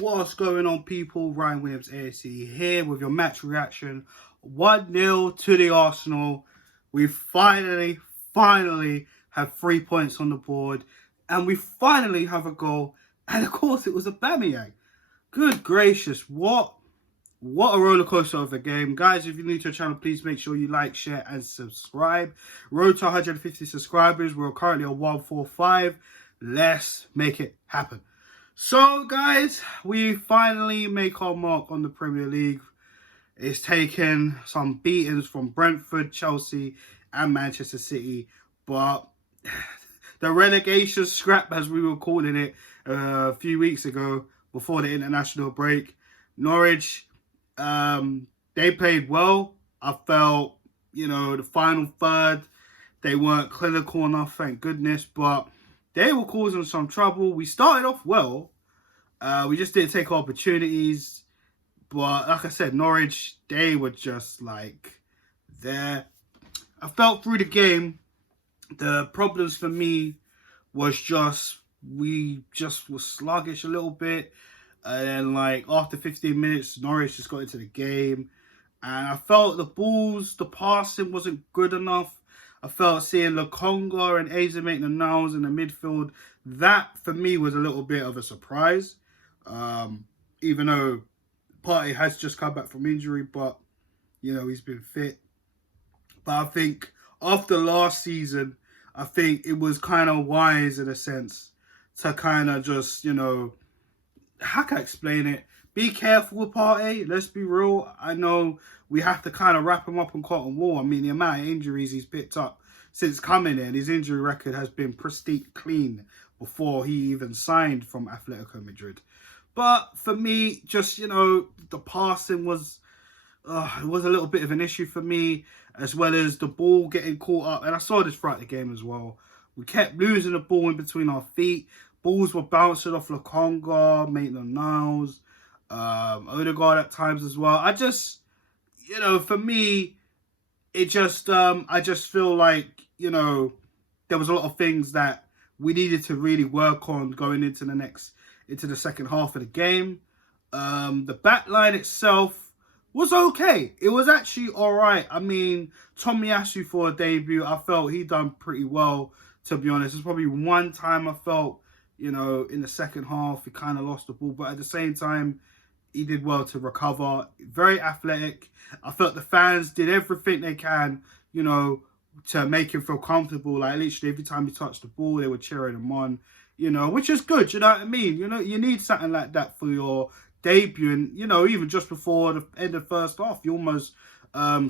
What's going on, people? Ryan Williams ASC here with your match reaction. 1-0 to the Arsenal. We finally have 3 points on the board. And we finally have a goal. And of course, it was Aubameyang. Good gracious, what a roller coaster of a game. Guys, if you're new to the channel, please make sure you like, share, and subscribe. Road to 150 subscribers. We're currently at 145. Let's make it happen. So, guys, we finally make our mark on the Premier League. It's taken some beatings from Brentford, Chelsea, and Manchester City. But the relegation scrap, as we were calling it a few weeks ago before the international break, Norwich, they played well. I felt, the final third, they weren't clinical enough, thank goodness. But they were causing some trouble. We started off well. We just didn't take opportunities. But like I said, Norwich, they were just like there. I felt through the game, the problems for me was we just were sluggish a little bit. And then after 15 minutes, Norwich just got into the game. And I felt the passing wasn't good enough. I felt seeing Lokonga and Asa making the nails in the midfield. That, for me, was a little bit of a surprise. Even though Partey has just come back from injury, but, he's been fit. But I think after last season, I think it was kind of wise, in a sense, to kind of just, how can I explain it? Be careful with Partey. Let's be real. I know we have to kind of wrap him up in cotton wool. I mean, the amount of injuries he's picked up since coming in, his injury record has been pristine clean before he even signed from Atletico Madrid. But for me, just, the passing was, it was a little bit of an issue for me, as well as the ball getting caught up. And I saw this throughout the game as well. We kept losing the ball in between our feet. Balls were bouncing off Lokonga, Maitland-Niles, Odegaard at times as well. I just, for me, it just, I just feel like, there was a lot of things that we needed to really work on going into the second half of the game. The back line itself was okay. It was actually all right. I mean, Tomiyasu for a debut, I felt he done pretty well, to be honest. There's probably one time I felt, in the second half, he kind of lost the ball. But at the same time, he did well to recover. Very athletic. I felt the fans did everything they can, to make him feel comfortable. Like, literally, every time he touched the ball, they were cheering him on, which is good, you know what I mean? You need something like that for your debut. And, even just before the end of the first half, you almost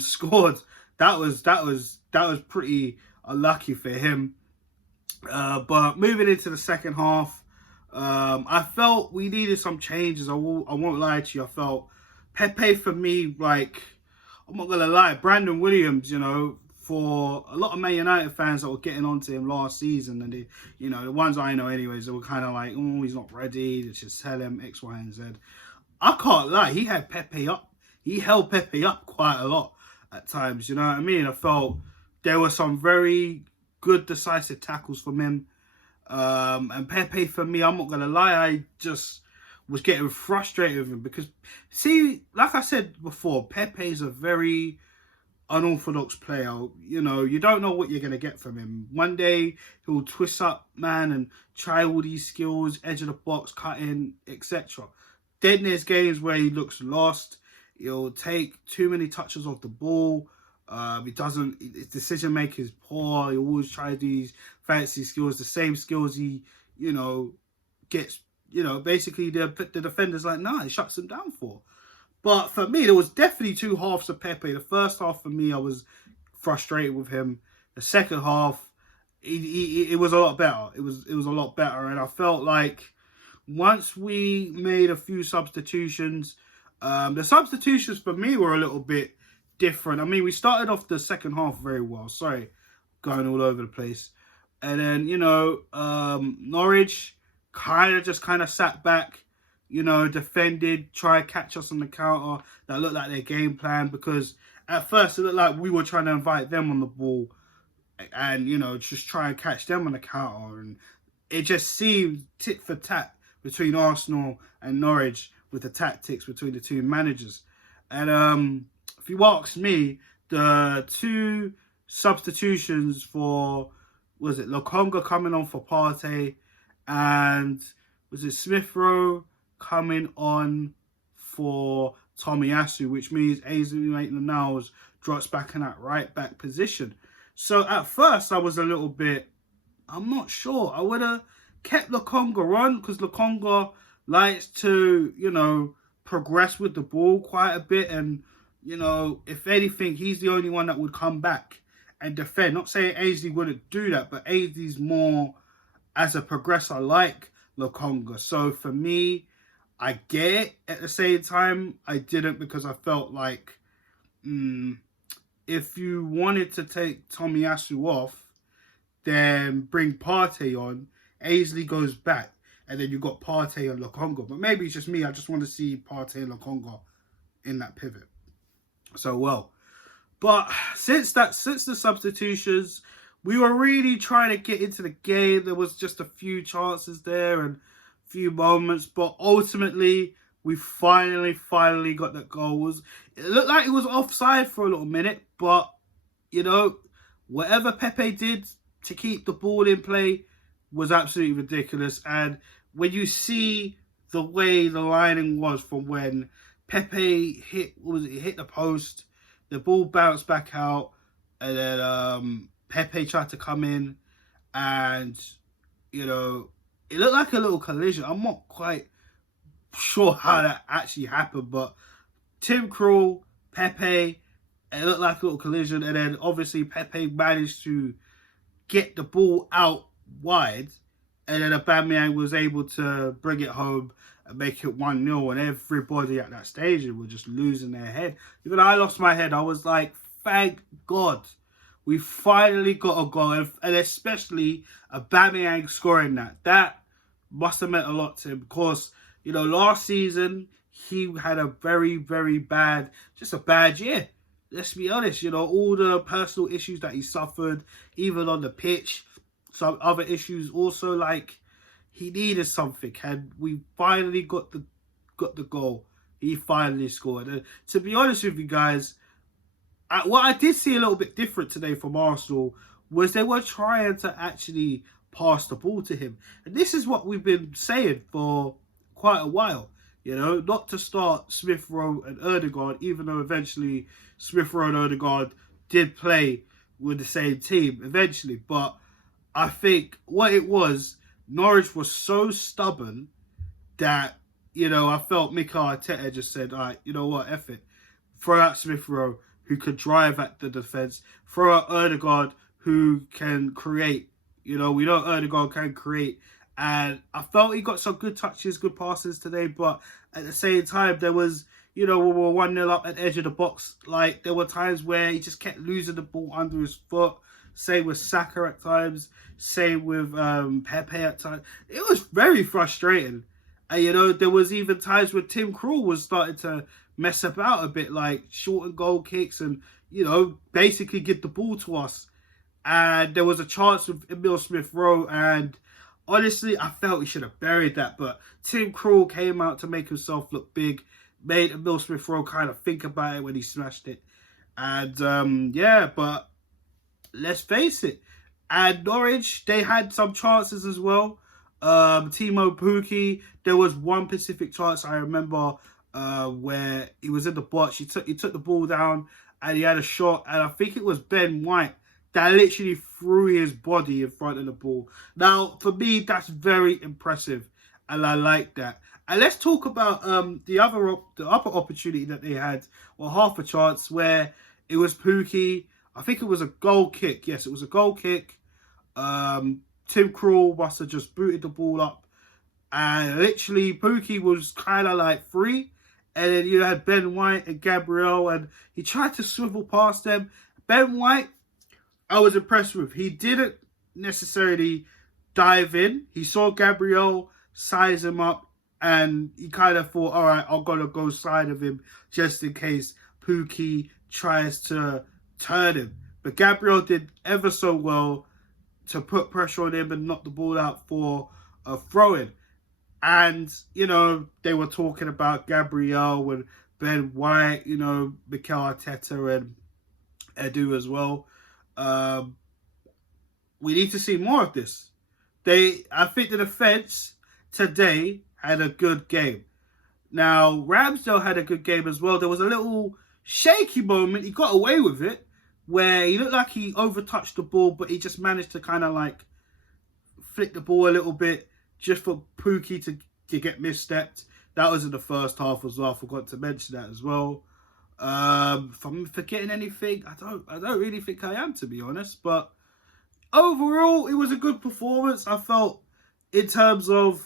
scored. That was pretty unlucky for him. But moving into the second half, I felt we needed some changes. I won't lie to you. I felt Pepe, for me, I'm not going to lie, Brandon Williams, for a lot of Man United fans that were getting onto him last season, and the ones I know anyways, they were kind of like, oh, he's not ready, let's just tell him X, Y, and Z. I can't lie, he had Pepe up. He held Pepe up quite a lot at times, you know what I mean? I felt there were some very good decisive tackles from him. And Pepe, for me, I'm not going to lie, I just was getting frustrated with him because, see, like I said before, Pepe is a very unorthodox player. You don't know what you're going to get from him. One day, he'll twist up, man, and try all these skills, edge of the box, cutting, etc. Then there's games where he looks lost. He'll take too many touches off the ball. His decision making is poor. He always tries these fancy skills, the same skills he, gets, basically the defender's like, nah, he shuts him down for. But for me, there was definitely two halves of Pepe. The first half, for me, I was frustrated with him. The second half, it was a lot better. It was a lot better. And I felt like once we made a few substitutions, the substitutions for me were a little bit different. I mean, we started off the second half very well. Sorry, going all over the place. And then, Norwich kind of sat back, defended, tried to catch us on the counter. That looked like their game plan, because at first it looked like we were trying to invite them on the ball and, just try and catch them on the counter. And it just seemed tit for tat between Arsenal and Norwich with the tactics between the two managers. And if you ask me, the two substitutions for, was it Lokonga coming on for Partey, and was it Smith Rowe coming on for Tomiyasu, which means Ainsley Maitland-Niles drops back in that right back position. So at first I was a little bit, I'm not sure. I would have kept Lokonga on because Lokonga likes to, you know, progress with the ball quite a bit. And, you know, if anything, he's the only one that would come back and defend. Not saying Ainsley wouldn't do that, but Ainsley's more as a progressor like Lokonga. So for me, I get it. At the same time, I didn't, because I felt like if you wanted to take Tomiyasu off, then bring Partey on, Ainsley goes back, and then you got Partey and Lokonga. But maybe it's just me. I just want to see Partey and Lokonga in that pivot. So, well. But since the substitutions, we were really trying to get into the game. There was just a few chances there and a few moments. But ultimately, we finally got that goal. It looked like it was offside for a little minute. But, you know, whatever Pepe did to keep the ball in play was absolutely ridiculous. And when you see the way the lining was from when Pepe hit the post, the ball bounced back out, and then Pepe tried to come in, and, you know, it looked like a little collision. I'm not quite sure how that actually happened, but Tim Krul, Pepe, it looked like a little collision, and then obviously Pepe managed to get the ball out wide, and then Aubameyang was able to bring it home and make it 1-0, and everybody at that stadium were just losing their head. Even I lost my head. I was like, thank God we finally got a goal, and especially Aubameyang scoring that. That must have meant a lot to him, because, you know, last season he had a very, very bad, just a bad year. Let's be honest, you know, all the personal issues that he suffered, even on the pitch, some other issues also, like, he needed something, and we finally got the goal. He finally scored. And to be honest with you guys, what I did see a little bit different today from Arsenal was they were trying to actually pass the ball to him. And this is what we've been saying for quite a while. You know, not to start Smith Rowe and Ødegaard, even though eventually Smith Rowe and Ødegaard did play with the same team eventually. But I think what it was, Norwich was so stubborn that, you know, I felt Mikel Arteta just said, all right, you know what, F it. Throw out Smith Rowe, who could drive at the defence. Throw out Ødegaard, who can create. You know, we know Ødegaard can create. And I felt he got some good touches, good passes today. But at the same time, there was, you know, we were 1-0 up at the edge of the box. Like, there were times where he just kept losing the ball under his foot. Same with Saka at times. Same with Pepe at times. It was very frustrating. And, you know, there was even times where Tim Krul was starting to mess about a bit, like short and goal kicks and, you know, basically give the ball to us. And there was a chance with Emile Smith Rowe, and honestly, I felt he should have buried that. But Tim Krul came out to make himself look big, made Emile Smith Rowe kind of think about it when he smashed it. And, yeah, but let's face it. And Norwich, they had some chances as well. Timo Pukki, there was one specific chance I remember where he was in the box. He took the ball down and he had a shot. And I think it was Ben White that literally threw his body in front of the ball. Now, for me, that's very impressive. And I like that. And let's talk about the other opportunity that they had, or half a chance, where it was Pukki. I think it was a goal kick. Yes, it was a goal kick. Tim Krul must have just booted the ball up. And literally, Pukki was kind of like free. And then you had Ben White and Gabriel, and he tried to swivel past them. Ben White, I was impressed with. He didn't necessarily dive in. He saw Gabriel size him up, and he kind of thought, all right, I'm going to go side of him just in case Pukki tries to turn him. But Gabriel did ever so well to put pressure on him and knock the ball out for a throw-in. And, you know, they were talking about Gabriel and Ben White, you know, Mikel Arteta and Edu as well. Um, we need to see more of this. I think the defense today had a good game. Now, Ramsdale had a good game as well. There was a little shaky moment. He got away with it where he looked like he overtouched the ball, but he just managed to kind of like flick the ball a little bit just for Pookie to get misstepped. That was in the first half as well. I forgot to mention that as well. If I'm forgetting anything, I don't really think I am, to be honest. But overall, it was a good performance. I felt in terms of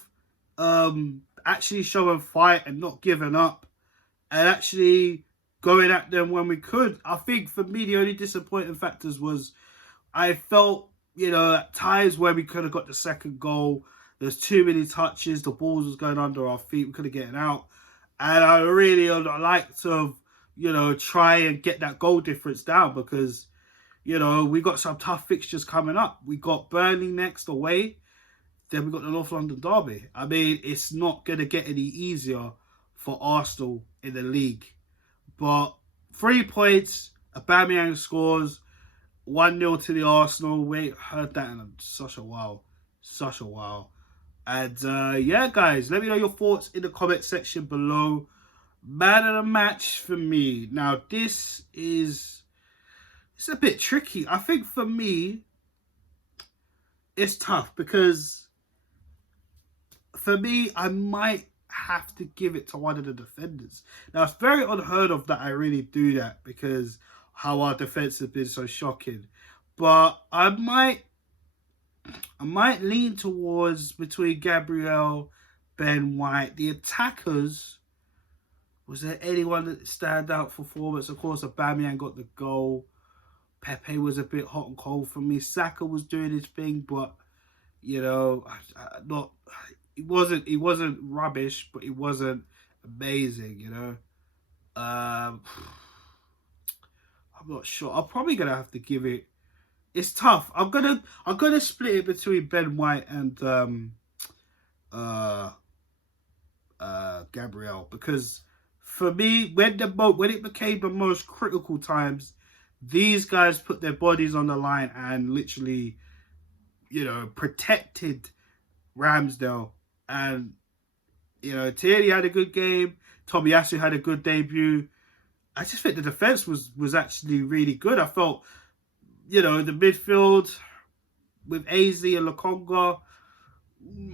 actually showing fight and not giving up and actually going at them when we could. I think for me, the only disappointing factors was I felt, you know, at times where we could have got the second goal, there's too many touches, the balls was going under our feet, we could have gotten out. And I really would like to, you know, try and get that goal difference down because, you know, we got some tough fixtures coming up. We got Burnley next away. Then we got the North London derby. I mean, it's not going to get any easier for Arsenal in the league. But 3 points, Aubameyang scores, 1-0 to the Arsenal. Wait, heard that in such a while. Such a while. And yeah, guys, let me know your thoughts in the comment section below. Man of the match for me. Now, it's a bit tricky. I think for me, it's tough because for me, I might have to give it to one of the defenders. Now, it's very unheard of that I really do that because how our defense has been so shocking. But I might lean towards between Gabriel, Ben White. The attackers, was there anyone that stand out for performance? Of course, Aubameyang got the goal. Pepe was a bit hot and cold for me. Saka was doing his thing, but you know, he wasn't rubbish, but he wasn't amazing. You know, I'm not sure. I'm probably gonna have to give it. It's tough. I'm gonna split it between Ben White and Gabriel because for me, when it became the most critical times, these guys put their bodies on the line and literally, you know, protected Ramsdale. And, you know, Tierney had a good game. Tomiyasu had a good debut. I just think the defense was actually really good. I felt, you know, the midfield with AZ and Lokonga,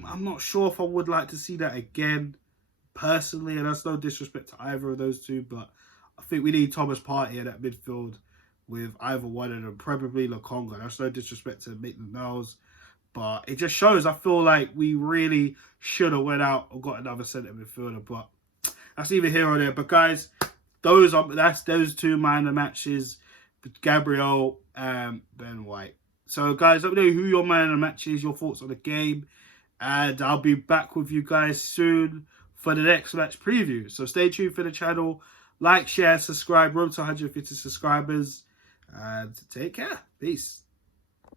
I'm not sure if I would like to see that again, personally. And that's no disrespect to either of those two, but I think we need Thomas Partey in that midfield with either one of them, probably Lokonga. That's no disrespect to Maitland-Niles, but it just shows, I feel like we really should have went out and got another centre midfielder, but that's neither here or there. But guys, that's those two minor matches, Gabriel and Ben White. So guys, let me know who your man of the match is, your thoughts on the game, and I'll be back with you guys soon for the next match preview. So stay tuned for the channel, like, share, subscribe, road to 150 subscribers, and take care. Peace.